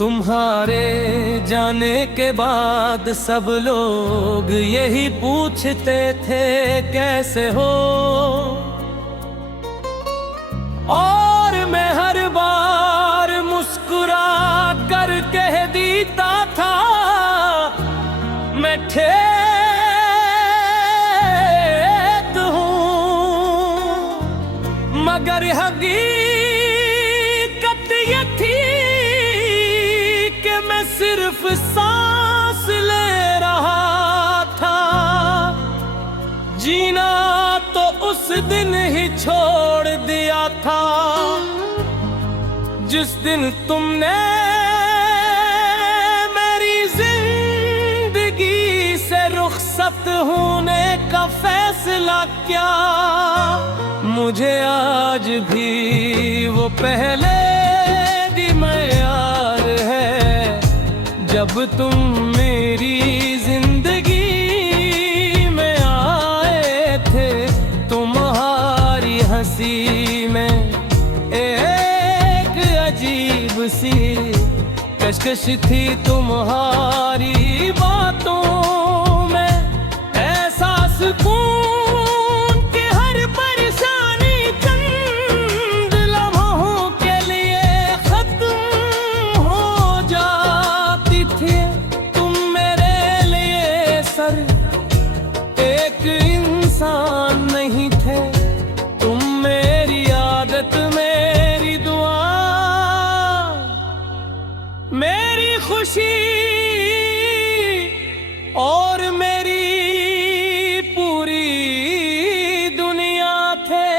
तुम्हारे जाने के बाद सब लोग यही पूछते थे कैसे हो, और मैं हर बार मुस्कुरा कर कह देता था मैं ठेठ हूँ, मगर हकीकत ये थी कि मैं सिर्फ सांस ले रहा था। जीना तो उस दिन ही छोड़ दिया था जिस दिन तुमने मेरी जिंदगी से रुखसत होने का फैसला किया। मुझे आज भी वो पहले दिन याद है जब तुम मेरी जिंदगी में आए थे। तुम्हारी हंसी में एक अजीब सी कशकश थी, तुम्हारी बातों में ऐसा सुकून कि हर परेशानी चंद लम्हों के लिए खत्म हो जाती थी। तुम मेरे लिए सर एक इंसान नहीं थे, तुम मेरी आदत, मेरी दुआ, मेरी खुशी और मेरी पूरी दुनिया थे।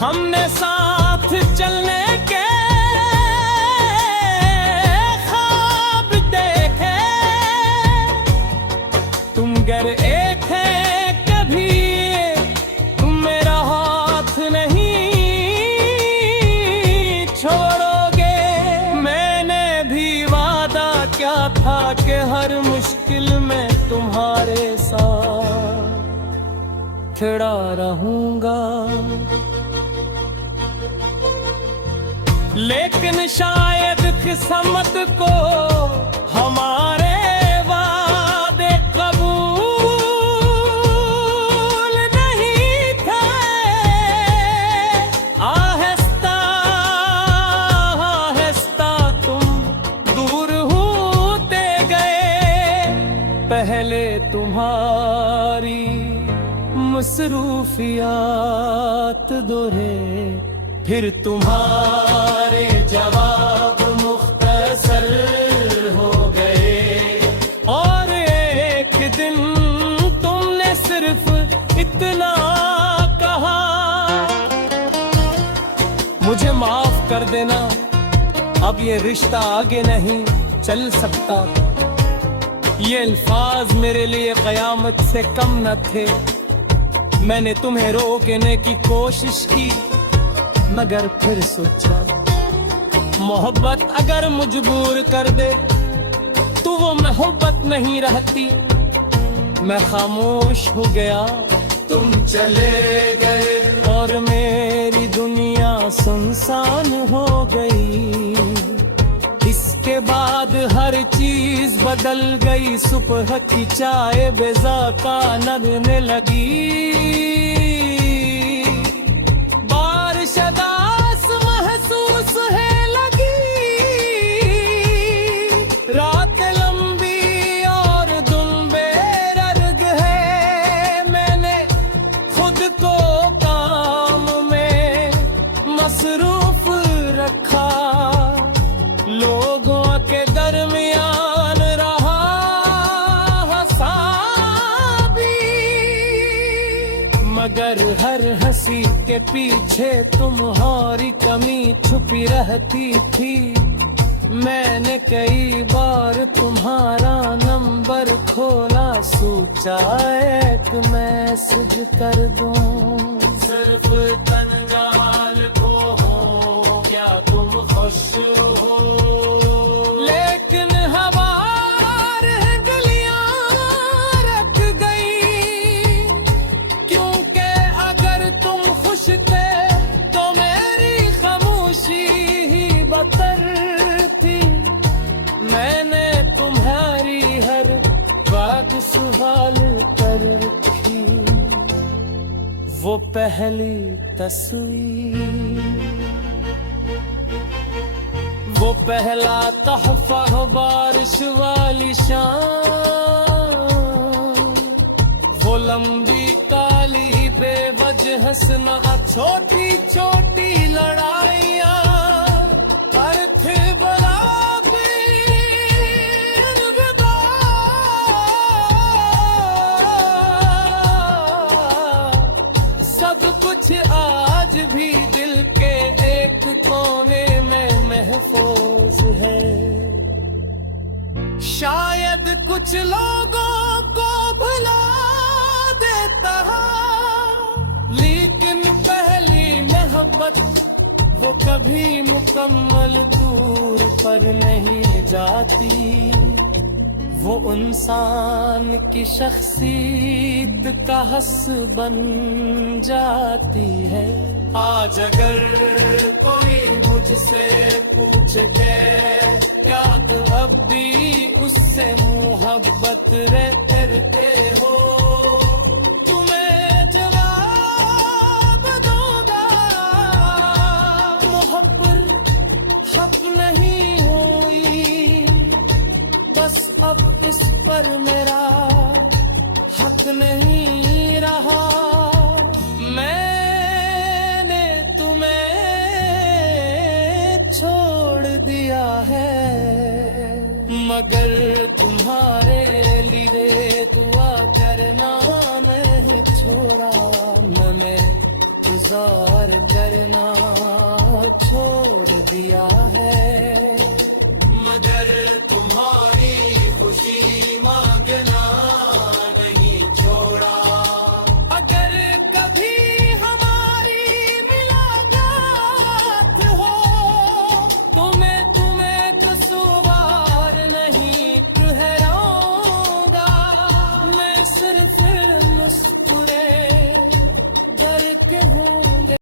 हमने साथ चलने के ख्वाब देखे, तुम गर एक है कभी तुम मेरा हाथ नहीं छोड़ोगे। मैंने भी वादा क्या था कि हर मुश्किल में तुम्हारे साथ खड़ा रहूंगा, लेकिन शायद किस्मत को हमारे वादे कबूल नहीं थे। आहिस्ता आहिस्ता तुम दूर होते गए, पहले तुम्हारी मसरूफियात दोहरे, फिर तुम्हारे जवाब मुख्तसर हो गए, और एक दिन तुमने सिर्फ इतना कहा, मुझे माफ कर देना, अब ये रिश्ता आगे नहीं चल सकता। ये अल्फाज मेरे लिए कयामत से कम न थे। मैंने तुम्हें रोकने की कोशिश की, मगर फिर सोचा मोहब्बत अगर मजबूर कर दे तो वो मोहब्बत नहीं रहती। मैं खामोश हो गया, तुम चले गए, और मेरी दुनिया सुनसान हो गई। इसके बाद हर चीज बदल गई, सुबह की चाय बेज़ाका लगने लगी, बारिशदास महसूस है लगी। रात लंबी और दिन बेदर्द है, मैंने खुद को काम में मसरूफ रखा, लोगों के दरमियान रहा हसाबी, मगर हर हंसी के पीछे तुम्हारी कमी छुपी रहती थी। मैंने कई बार तुम्हारा नंबर खोला, सोचा एक मैसेज कर दूं, सिर्फ तंजाल को हो क्या तुम खुश हो। लेकिन हवा गलियां रख गई, क्योंकि अगर तुम खुश थे तो मैं वो पहली तस्वीर, वो पहला तोहफा हो बारिश वाली शाम, वो लंबी काली बेवजह हंसना, छोटी छोटी लड़ाइयाँ, अर्थ बड़ा सब कुछ आज भी दिल के एक कोने में महफूज है। शायद कुछ लोगों को भुला देता, लेकिन पहली मोहब्बत वो कभी मुकम्मल दूर पर नहीं जाती। वो इंसान की शख्सियत का हस बन जाती है। आज अगर कोई मुझसे पूछे क्या तुम अब भी उससे मोहब्बत करते हो, तुम्हें जवाब दूंगा मोहब्बत हक नहीं हुई, बस अब इस पर मेरा हक नहीं रहा। मैंने तुम्हें छोड़ दिया है, मगर तुम्हारे लिए दुआ करना नहीं छोड़ा। मैं गुजार करना छोड़ दिया है, मगर तुम्हारी खुशी मांगना